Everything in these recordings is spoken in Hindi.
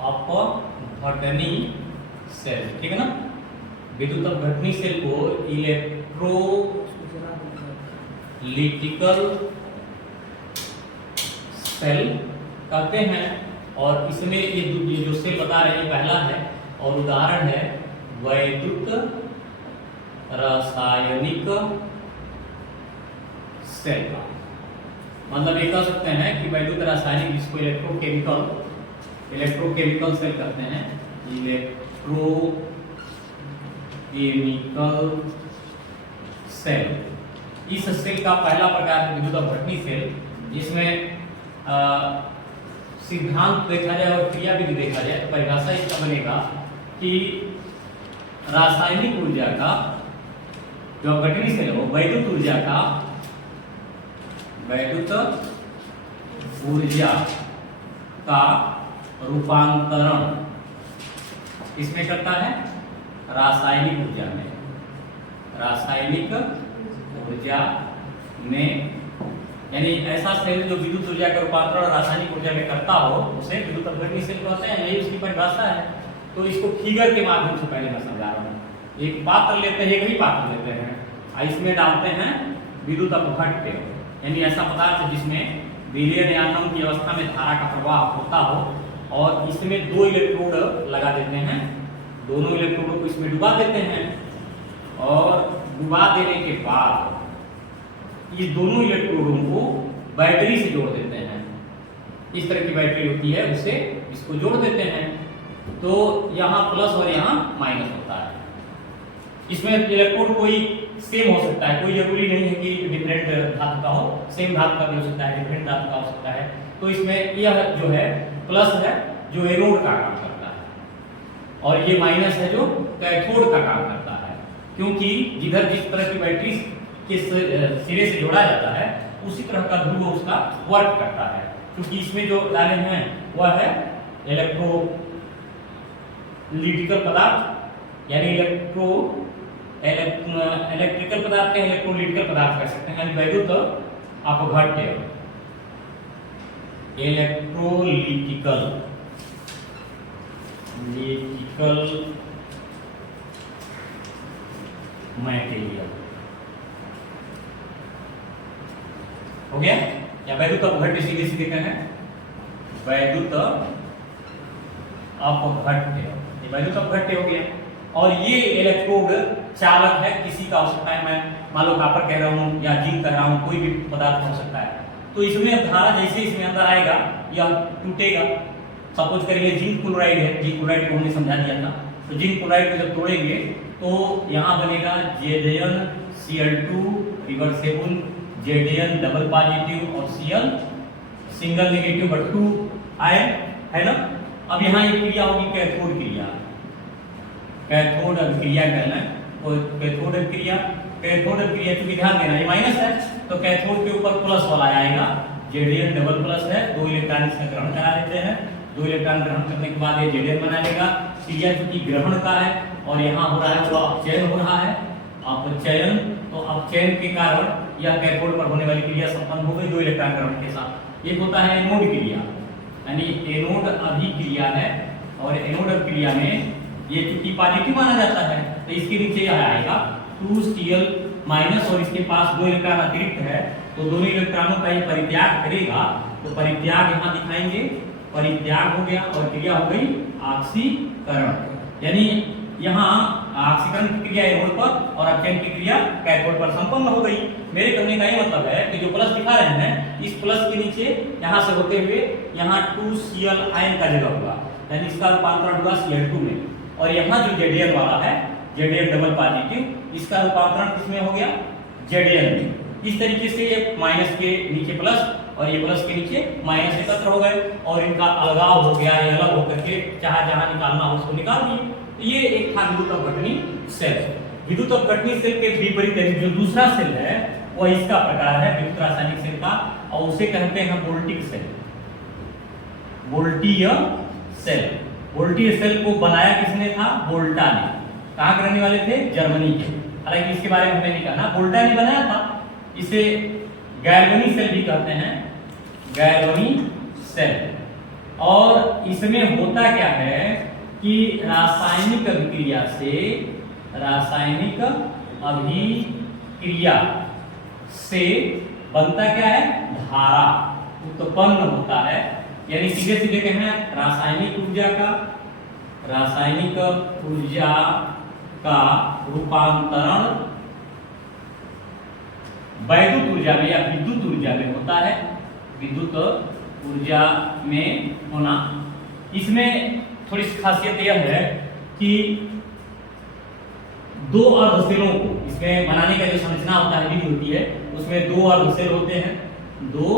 अपघटनी सेल, ठीक है ना। विद्युत अपघटनी सेल को इलेक्ट्रोलिटिकल सेल कहते हैं। और इसमें ये जो सेल बता रहे हैं पहला है और उदाहरण है वैद्युत रासायनिक सेल का। मतलब ये कह सकते हैं कि वैद्युत रासायनिक, जिसको इलेक्ट्रोकेमिकल सेल कहते हैं, इलेक्ट्रोकेमिकल सेल। इस सेल का पहला प्रकार है विद्युत अपघटनी सेल, जिसमें सिद्धांत देखा जाए और क्रियाविधि देखा जाए तो परिभाषा इसका बनेगा कि रासायनिक ऊर्जा का, जो अपघटनी सेल है, वैद्युत ऊर्जा का रूपांतरण इसमें करता है रासायनिक ऊर्जा में, यानी ऐसा सेल जो विद्युत ऊर्जा का रूपांतरण रासायनिक ऊर्जा में करता हो उसे विद्युत अपघटनी सेल कहते हैं। यही उसकी परिभाषा है। तो इसको फिगर के माध्यम से पहले मैं समझा रहा हूँ। एक पात्र लेते हैं, एक ही पात्र लेते हैं, इसमें डालते हैं विद्युत अपघट्य, यानी ऐसा पदार्थ जिसमें विलयन या अणु की अवस्था में धारा का प्रवाह होता हो, और इसमें 2 इलेक्ट्रोड लगा देते हैं। दोनों इलेक्ट्रोडों को इसमें डुबा देते हैं और डुबा देने के बाद ये दोनों इलेक्ट्रोडों को बैटरी से जोड़ देते हैं। इस तरह की बैटरी होती है, उससे इसको जोड़ देते हैं। तो यहाँ प्लस और यहाँ माइनस होता है। इसमें इलेक्ट्रोड कोई सेम हो सकता है, कोई जरूरी नहीं है कि डिफरेंट धातु का हो, सेम धातु का भी हो सकता है, डिफरेंट धातु का हो सकता है। तो इसमें यह जो है प्लस है जो एनोड का काम करता है, और ये माइनस है जो कैथोड का काम करता है। क्योंकि जिधर जिस तरह की बैटरी के सिरे से जोड़ा जाता है उसी तरह का ध्रुव उसका वर्क करता है। क्योंकि इसमें जो डाले हैं वह है इलेक्ट्रोलिटिकल पदार्थ, यानी इलेक्ट्रिकल पदार्थ का इलेक्ट्रोलिटिकल पदार्थ कह सकते हैं, यानी वैद्युत अपघट्य इलेक्ट्रोलिटिकल मटेरियल हो गया। या वैद्युत अपघट्य सीधे सीधे कहते हैं वैद्युत अपघट्य, ये वैद्युत अपघट्य हो गया। और ये इलेक्ट्रोड चालक है, किसी का हो सकता है, मैं मान लो कॉपर कह रहा हूँ या जिंक कह रहा हूँ, कोई भी पदार्थ हो सकता है। तो इसमें धारा जैसे इसमें अंदर आएगा यह टूटेगा। सपोज करिए जिंक क्लोराइड है, जिंक क्लोराइड को हमने समझा दिया था। तो जिंक क्लोराइड को जब तोड़ेंगे तो यहाँ बनेगा ZnCl2 reversible, Zn double positive और Cl single negative but 2 ion, है ना। अब यहाँ एक क्रिया होगी कैथोड क्रिया, कैथोड अभिक्रिया करना। तो कैथोड अभिक्रिया चूंकि ध्यान देना ये माइनस है तो कैथोड के ऊपर प्लस वाला आएगा, Zn डबल प्लस है, 2 इलेक्ट्रॉन इसमें ग्रहण करा लेते हैं। 2 इलेक्ट्रॉन ग्रहण करने के बाद ये Zn बना लेगा। क्रिया चूंकि ग्रहण का है और यहाँ हो रहा है तो अपचयन हो रहा है, अपचयन। तो अपचयन के कारण यह कैथोड पर होने वाली क्रिया संपन्न हो गई 2 इलेक्ट्रॉन ग्रहण के साथ। एक होता है एनोड क्रिया, यानी एनोड अभिक्रिया है, और एनोड अभिक्रिया में ये चूंकि पॉजिटिव माना जाता है तो इसके नीचे यह आएगा 2Cl माइनस, और इसके पास 2 इलेक्ट्रॉन अतिरिक्त है तो दोनों इलेक्ट्रॉनों का ये परित्याग करेगा। तो परित्याग यहाँ दिखाएंगे, परित्याग हो गया और क्रिया हो गई ऑक्सीकरण, यानी यहाँ ऑक्सीकरण की क्रिया एनोड पर और अपचयन की क्रिया कैथोड पर संपन्न हो गई। मेरे कहने का ये मतलब है कि जो प्लस दिखा रहे हैं इस प्लस के नीचे यहाँ से होते हुए यहाँ 2Cl आयन का जगह होगा, यानी इसका रूपांतरण होगा Cl2 में। और यहाँ जो Zn वाला है, Zn डबल पॉजिटिव, इसका रूपांतरण किसमें हो गया, Zn में। इस तरीके से ये माइनस के नीचे प्लस और ये प्लस के नीचे माइनस एकत्र हो गए और इनका अलगाव हो गया, ये अलग होकर के चाहे जहां निकालना हो उसको निकाल दिए। तो ये एक था विद्युत अपघटनी सेल। विद्युत अपघटनी सेल के विपरीत जो दूसरा सेल है वह इसका प्रकार है विद्युत रासायनिक सेल का, और उसे कहते हैं वोल्टिक सेल, वोल्टीय सेल। वोल्टीय सेल को बनाया किसने था, वोल्टा ने। कहाँ के रहने वाले थे, जर्मनी के। हालांकि इसके बारे में हमें नहीं कहना, वोल्टा ने बनाया था। इसे गैल्वनी सेल भी कहते हैं, गैल्वनी सेल। और इसमें होता क्या है कि रासायनिक अभिक्रिया से बनता क्या है, धारा उत्पन्न होता है। यानी सीधे सीधे कहना है रासायनिक ऊर्जा का रूपांतरण वैद्युत ऊर्जा में या विद्युत ऊर्जा में होता है, विद्युत ऊर्जा में होना। इसमें थोड़ी सी खासियत यह है कि दो अर्धसेलों को इसमें बनाने का जो संरचना होता है, विधि होती है, उसमें दो अर्धसेल होते हैं, दो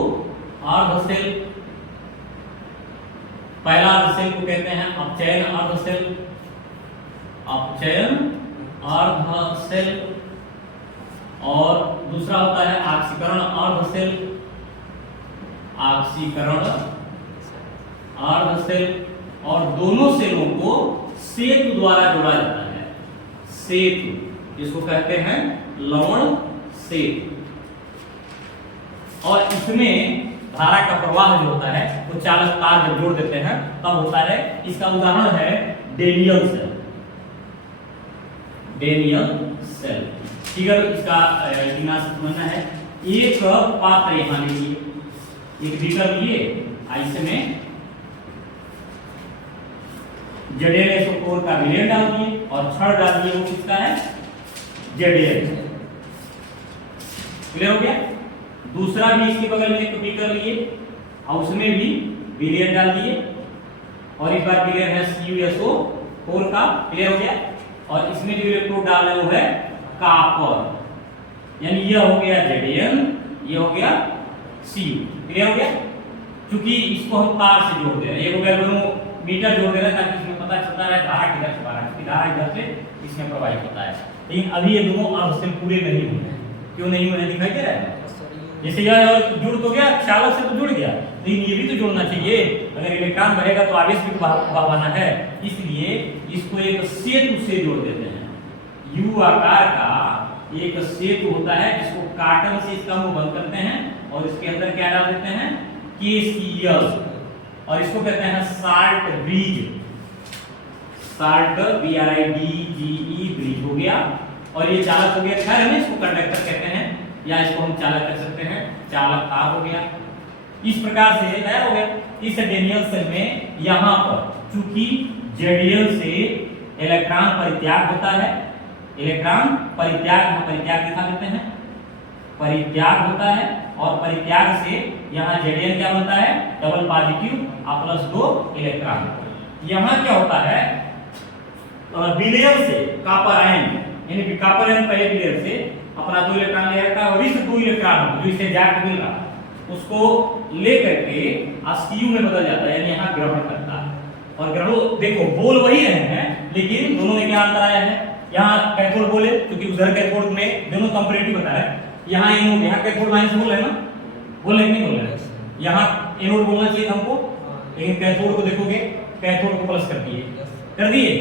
अर्धसेल। पहला अर्धसेल को कहते हैं अपचयन अर्धसेल, और दूसरा होता है ऑक्सीकरण अर्धसेल। और दोनों सेलों को सेतु द्वारा जोड़ा जाता है, सेतु जिसको कहते हैं लवण सेतु। और इसमें धारा का प्रवाह जो होता है वो चालक तार जब जोड़ देते हैं तब होता है। इसका उदाहरण है डेनियल सेल। फिगर इसका समझना है। एक पात्र यहां लीजिए, एक बीकर लिए, इसमें ZnSO4 का विलयन डाल दिए और छड़ डाल दिए, वो किसका है, Zn। क्लियर हो गया। दूसरा भी इसके बगल में एक बीकर लिए और उसमें भी विलयन डाल दिए, और इस बार विलयन है CuSO4 का। क्लियर हो गया। और इसमें जो इलेक्ट्रोड डाल रहे वो है कॉपर, यानी यह हो गया Zn, ये हो गया Cu। क्लियर हो गया। क्योंकि इसको हम तार से जोड़ दे रहे हैं, ये हो गया दोनों मीटर जोड़ दे रहे हैं ताकि इसमें पता चलता रहे धारा किधर से बाहर, क्योंकि धारा इधर से इसमें प्रवाहित होता है। लेकिन अभी ये दोनों अर्धसेल पूरे नहीं हुए हैं। क्यों नहीं हुए, दिखाई दे रहा है। जैसे यह जुड़ तो गया, चालक से तो जुड़ गया, लेकिन ये भी तो जुड़ना चाहिए। अगर इलेक्ट्रॉन बहेगा तो आवेश भी बहाना है, इसलिए इसको एक सेतु से जोड़ देते हैं। यू आकार का एक सेतु होता है, जिसको काटन से इसका मुंह बंद करते हैं और इसके अंदर क्या डाल देते हैं, KCl, और इसको कहते हैं साल्ट ब्रिज, ब्रिज हो गया। और ये चालक हो गया। खैर हमें इसको कंडक्टर कहते हैं, या इसको हम चालक कह सकते हैं, चालक तार हो गया। इस प्रकार से तैयार हो गया। इस डेनियल सेल में यहाँ पर चूंकि Zn से इलेक्ट्रॉन परित्याग होता है, इलेक्ट्रॉन परित्याग दिखा देते हैं, परित्याग होता है, और परित्याग से यहाँ Zn क्या बनता है, डबल पॉजिटिव प्लस 2 इलेक्ट्रॉन। यहाँ क्या होता है, विलयन से कॉपर आयन, यानी कि कॉपर आयन पहले विलयन से अपना 2 इलेक्ट्रॉन ले जाता है, और इस 2 इलेक्ट्रॉन जो इसे जाके मिल रहा उसको लेकर के Cu में बदल जाता है, यानी यहाँ ग्रहण करता है। और ग्रहण देखो बोल वही रहे हैं, लेकिन दोनों में क्या अंतर आया है। यहाँ कैथोड बोले क्योंकि उधर कैथोड में दोनों कंपैरेटिव बता रहे हैं। यहाँ एनोड, यहाँ कैथोड माइनस बोल रहे हैं ना, बोल रहे नहीं बोल रहे हैं। यहाँ एनोड बोलना चाहिए हमको, लेकिन कैथोड को देखोगे, कैथोड को प्लस कर दिए।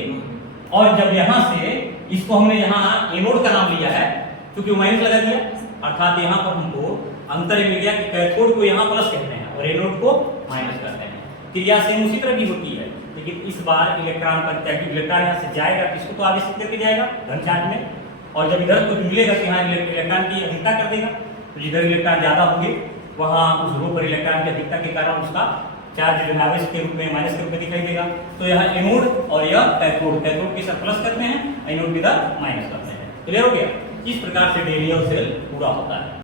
और जब यहाँ से इसको हमने यहाँ एनोड का नाम लिया है, क्योंकि माइनस लगा दिया, अर्थात यहाँ पर हमको अंतर मिल गया कि कैथोड को यहाँ प्लस कहते हैं और एनोड को माइनस कहते हैं। क्रिया सेम उसी तरह भी होती है, लेकिन इस बार इलेक्ट्रॉन परित्यागी इलेक्ट्रॉन यहाँ से जाएगा, किसको तो आवेशित करके जाएगा धन चार्ज में, और जब इधर कुछ मिलेगा कि यहाँ इलेक्ट्रॉन की अधिकता कर देगा, तो जिधर इलेक्ट्रॉन ज्यादा होंगे वहाँ उस रो पर इलेक्ट्रॉन की अधिकता के कारण उसका चार्ज जो आवेश के रूप में, माइनस के रूप में दिखाई देगा। तो यहाँ एनोड और यह कैथोड के साथ प्लस करते हैं, एनोड के साथ माइनस करते हैं। क्लियर हो गया। इस प्रकार से डेनियल सेल पूरा होता है।